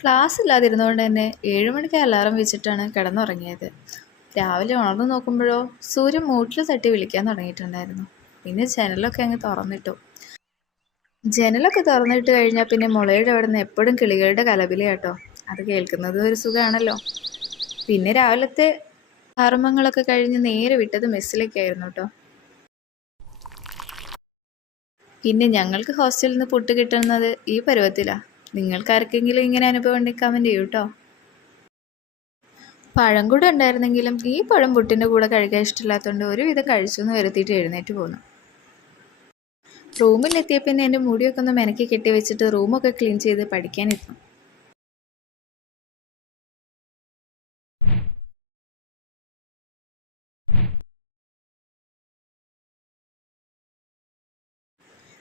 Class ഇല്ലാതിരുന്നുകൊണ്ട് തന്നെ 7 മണിക്ക് alarm വെച്ചിട്ടാണ് കിടന്നുറങ്ങിയത്. രാവിലെ ഉണർന്നു നോക്കുമ്പോഴോ സൂര്യൻ മൂട്ടിൽ തട്ടി വിളിക്കാൻ തുടങ്ങിയിട്ടുണ്ടായിരുന്നു. പിന്നെ ജനലൊക്കെ അങ്ങ് തുറന്നിട്ടു. ജനലൊക്കെ തുറന്നിട്ട് കഴിഞ്ഞാൽ പിന്നെ മുളയുടെ അവിടെ നിന്ന് എപ്പോഴും കിളികളുടെ കലപില അത് കേൾക്കുന്നത് ഒരു സുഖമാണല്ലോ. പിന്നെ രാവിലത്തെ കർമ്മങ്ങളൊക്കെ കഴിഞ്ഞ് നേരെ വിട്ടത് മെസ്സിലേക്കായിരുന്നു കേട്ടോ. പിന്നെ ഞങ്ങൾക്ക് ഹോസ്റ്റലിൽ നിന്ന് പുട്ട് കിട്ടുന്നത് ഈ പരുവത്തിലാണ്. നിങ്ങൾക്കാർക്കെങ്കിലും ഇങ്ങനെ അനുഭവം ഉണ്ടെങ്കിൽ കമൻറ്റ് ചെയ്യൂ കേട്ടോ. പഴം കൂടെ ഉണ്ടായിരുന്നെങ്കിലും ഈ പഴം പുട്ടിൻ്റെ കൂടെ കഴിക്കാൻ ഇഷ്ടമില്ലാത്തതുകൊണ്ട് ഒരുവിധം കഴിച്ചെന്ന് വരുത്തിയിട്ട് എഴുന്നേറ്റ് പോന്നു. റൂമിലെത്തിയ പിന്നെ എൻ്റെ മുടിയൊക്കെ ഒന്ന് മെനക്കി കെട്ടി വെച്ചിട്ട് റൂമൊക്കെ ക്ലീൻ ചെയ്ത് പഠിക്കാനിരുന്നു.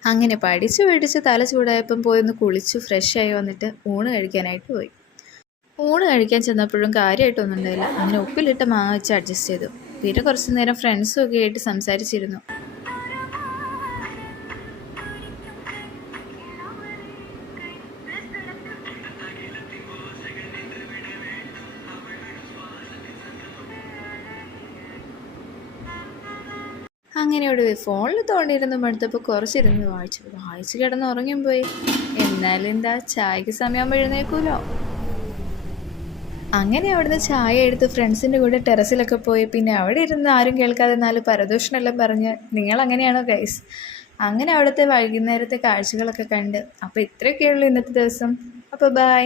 അങ്ങനെ പഠിച്ച് തല ചൂടായപ്പം പോയൊന്ന് കുളിച്ചു ഫ്രഷായി വന്നിട്ട് ഊണ് കഴിക്കാനായിട്ട് പോയി. ഊണ് കഴിക്കാൻ ചെന്നപ്പോഴും കാര്യമായിട്ടൊന്നും ഉണ്ടായില്ല. അങ്ങനെ ഉപ്പിലിട്ട മാങ്ങ വെച്ച് അഡ്ജസ്റ്റ് ചെയ്തു. പിന്നെ കുറച്ച് നേരം ഫ്രണ്ട്സും ഒക്കെ ആയിട്ട് സംസാരിച്ചിരുന്നു. അങ്ങനെ അവിടെ ഫോണിൽ തോണ്ടിയിരുന്ന് മടുത്തപ്പോൾ കുറച്ചിരുന്ന് വായിച്ച് കിടന്ന് ഉറങ്ങിയും പോയി. എന്നാലും എന്താ ചായക്ക് സമയം എഴുന്നേക്കൂലോ. അങ്ങനെ അവിടുന്ന് ചായ എടുത്ത് ഫ്രണ്ട്സിൻ്റെ കൂടെ ടെറസിലൊക്കെ പോയി. പിന്നെ അവിടെ ഇരുന്ന് ആരും കേൾക്കാതെ 4 പരദൂഷണമെല്ലാം പറഞ്ഞ് നിങ്ങൾ അങ്ങനെയാണോ ഗൈസ്? അങ്ങനെ അവിടുത്തെ വൈകുന്നേരത്തെ കാഴ്ചകളൊക്കെ കണ്ട്. അപ്പോൾ ഇത്രയൊക്കെയുള്ളൂ ഇന്നത്തെ ദിവസം. അപ്പോൾ ബൈ.